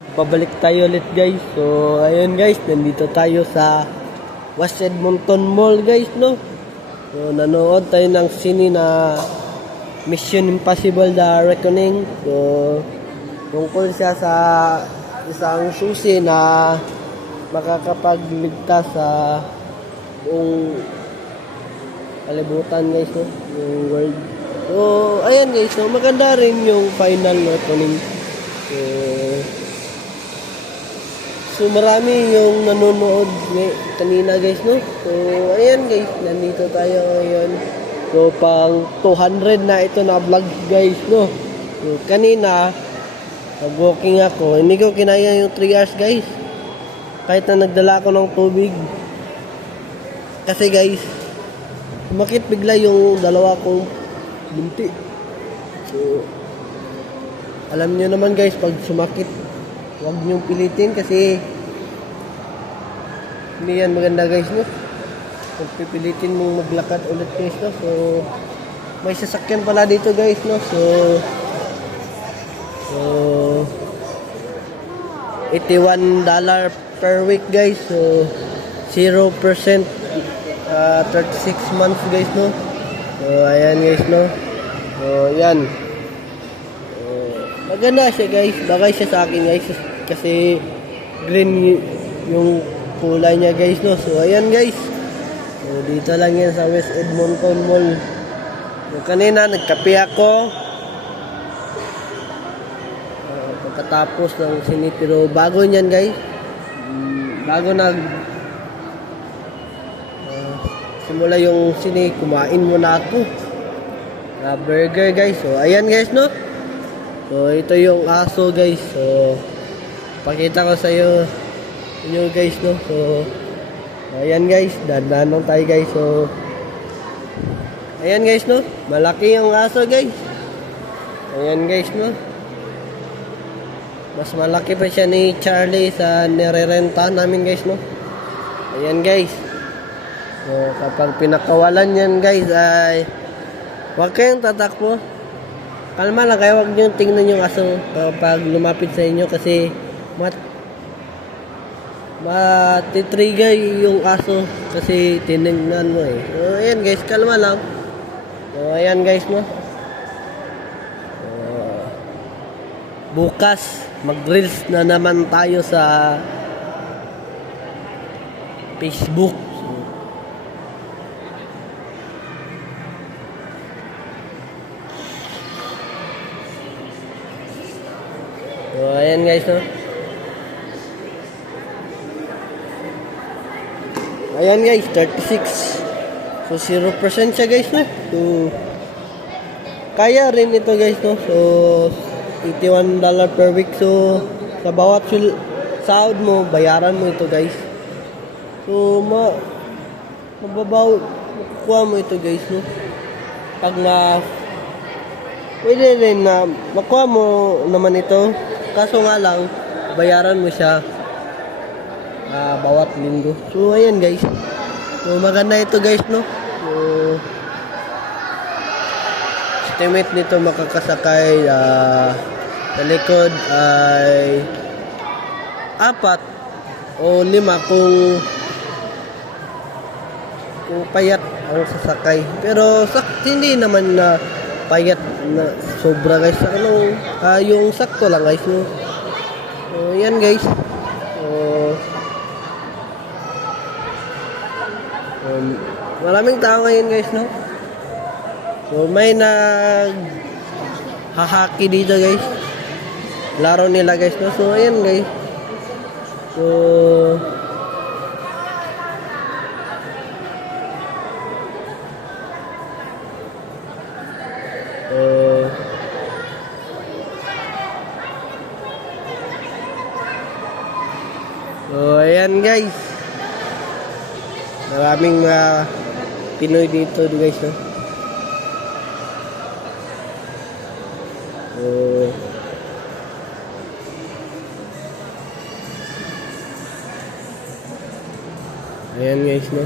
Pabalik tayo ulit guys. So ayun guys, nandito tayo sa West Edmonton Mall guys, no. So nanood tayo ng sine na Mission Impossible The Reckoning. So tungkol siya sa isang susi na makakapagligtas sa buong kalibutan guys, no, yung world. So ayan guys, so maganda rin yung final reckoning. So marami yung nanonood kanina guys, no. So ayan guys, nandito tayo ngayon. So pang 200 na ito na vlog guys, no. So kanina nag-walking ako, hindi ko kinaya yung 3 hours guys. Kahit na nagdala ako ng tubig. Kasi guys, sumakit bigla yung dalawa kong binti. So alam niyo naman guys, pag sumakit, huwag niyong pilitin kasi hindi yan maganda guys, no. Kung pipilitin mong maglakad ulit guys, no. So may sasakyan pala dito guys, no. So $81 per week guys. So 0% 36 months guys, no. So ayan guys, no. So yan. Maganda siya guys, bagay siya sa akin guys kasi green yung kulay niya guys, no. So ayan guys, so dito lang yan sa West Edmonton Mall. So kanina nagkape ako pagkatapos ng sine, pero bago niyan guys, bago simula yung sine, kumain muna ako na burger guys. So ayan guys, no. So ito yung aso guys. So pakita ko sa inyo guys, no. So ayan guys, dandanon tayo guys. So ayan guys, no, malaki yung aso guys. Ayan guys, no, mas malaki pa siya ni Charlie sa nirerenta namin guys, no. Ayan guys. So kapag pinakawalan yan guys ay huwag kayong tatakbo. Kalma lang kayo, huwag nyo tingnan yung aso kapag lumapit sa inyo kasi matitrigger yung aso kasi tinignan mo eh. So ayan guys, kalma lang. So ayan guys, no. Bukas mag-reels na naman tayo sa Facebook. So ayan guys, no. Ayan guys, 36. So 0% siya guys, no. So kaya rin ito guys, no. So $81 per week. So sa bawat sahod mo, bayaran mo ito guys. So mababaw makukuha mo ito guys, no. Pag pwede rin na makuha mo naman ito. Kaso nga lang, bayaran mo siya bawat linggo. So ayan guys. So maganda ito guys, no. So estimate nito makakasakay sa likod ay 4 o 5 kung payat ang sasakay. Pero hindi naman na payat na sobra guys. Yung sakto lang guys, no. So yan guys. Maraming tao ngayon guys, no. So may hahaki dito guys, laro nila guys, no. So ayan guys. So ayan guys, maraming Pinoy dito guys, no. So ayan guys, no.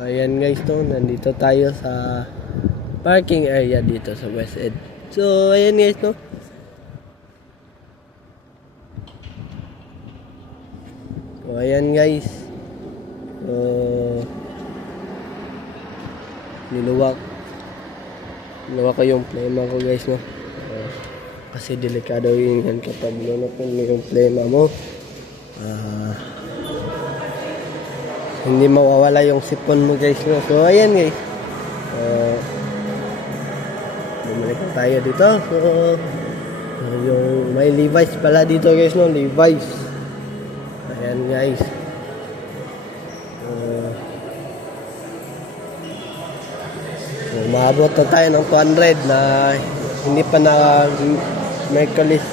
Ayan guys, no, nandito tayo sa parking area dito sa West Ed. So, ayan guys, no. So, ayan guys. So, niluwak ko yung plema ko guys, no. Kasi delikado yun yan kapag lunok mo yung plema mo. Hindi mawawala yung sipon mo guys, no. So ayan guys, bumalik na tayo dito. So yung may Levi's pala dito guys, no. Levi's, ayan guys. Umabot na tayo ng 200 na hindi pa na Merkulis.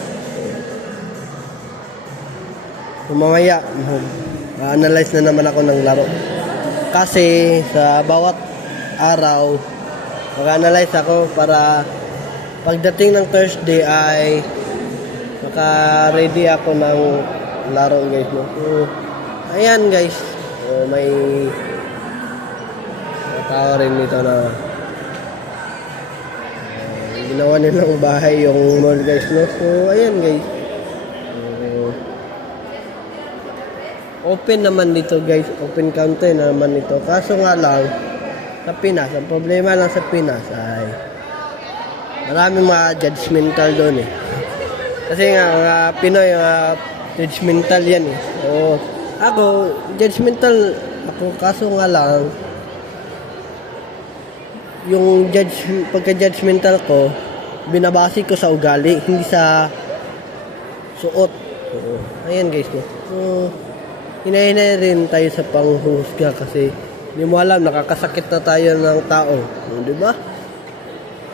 Mamaya analyze na naman ako ng laro. Kasi sa bawat araw mag-analyze ako para pagdating ng Thursday ay maka-ready ako ng laro guys, no? So, ayan guys. May tao rin dito na ginawa nilang bahay yung mall guys, no? So ayan guys. Open naman dito guys, open counter naman ito. Kaso nga lang sa Pinas, ang problema lang sa Pinas ay maraming mga judgmental doon eh. Kasi nga mga Pinoy, judgmental yan eh. So ako, judgmental ako, kaso nga lang yung pagka-judgmental ko binabase ko sa ugali, hindi sa suot. So ayan guys, no? So hinahinay rin tayo sa panghusga kasi hindi mo alam, nakakasakit na tayo ng tao, di ba?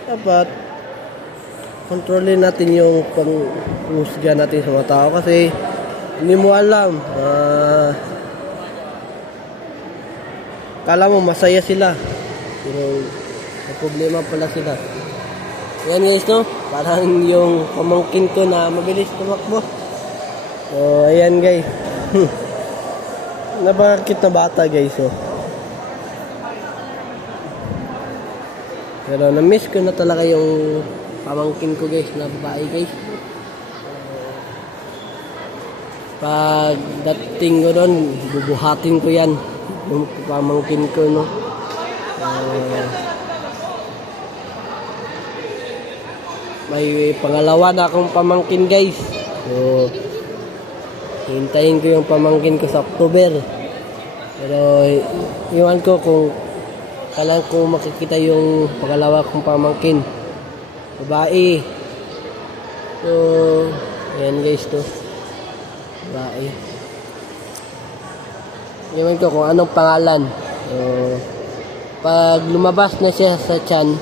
Dapat kontrolin natin yung panghusga natin sa mga tao kasi hindi mo alam, kala mo masaya sila pero may problema pala sila. Yan guys, no? Parang yung pamangkin ko na mabilis tumakbo. So ayan guys. Napakakit na bata guys, oh. Pero na-miss ko na talaga yung pamangkin ko guys, na babae guys. Pag dating ko doon, bubuhatin ko yan yung pamangkin ko, no. May pangalawa na akong pamangkin guys. So hintayin ko yung pamangkin ko sa October. Pero iwan ko kung kailan ko makikita yung pangalawa kong pamangkin, babae. So yan guys, to babae. Iwan ko kung anong pangalan. So pag lumabas na siya sa tiyan,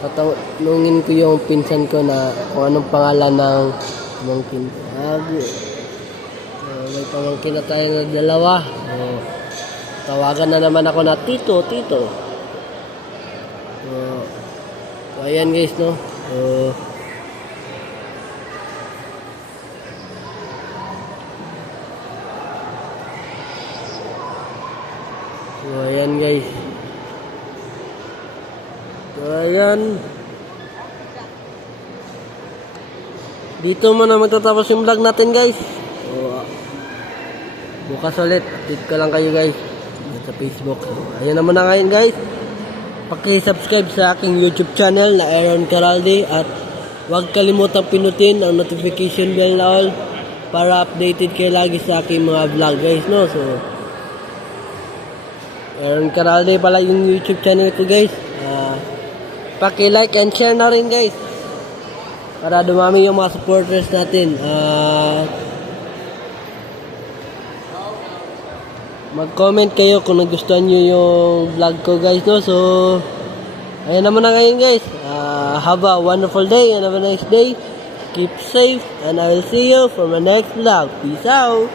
patanungin ko yung pinsan ko na kung anong pangalan ng pamangkin. May pamangkin na tayo na dalawa. Tawagan na naman ako na tito. So ayan guys, no. So ayan guys. So ayan. Dito mo na magtatapos yung vlog natin guys. Bukas ulit, update ko lang kayo guys sa Facebook. Ayan naman na ngayon guys. Paki-subscribe sa aking YouTube channel na Aaron Caralde at huwag kalimutang pinutin ang notification bell na all para updated kayo lagi sa aking mga vlog guys, no. So Aaron Caralde pala yung YouTube channel ko guys. Paki-like and share na rin guys para dumami yung mga supporters natin. Mag-comment kayo kung nagustuhan nyo yung vlog ko guys, no. So ayan naman na ngayon guys. Have a wonderful day and have a nice day. Keep safe and I will see you for my next vlog. Peace out.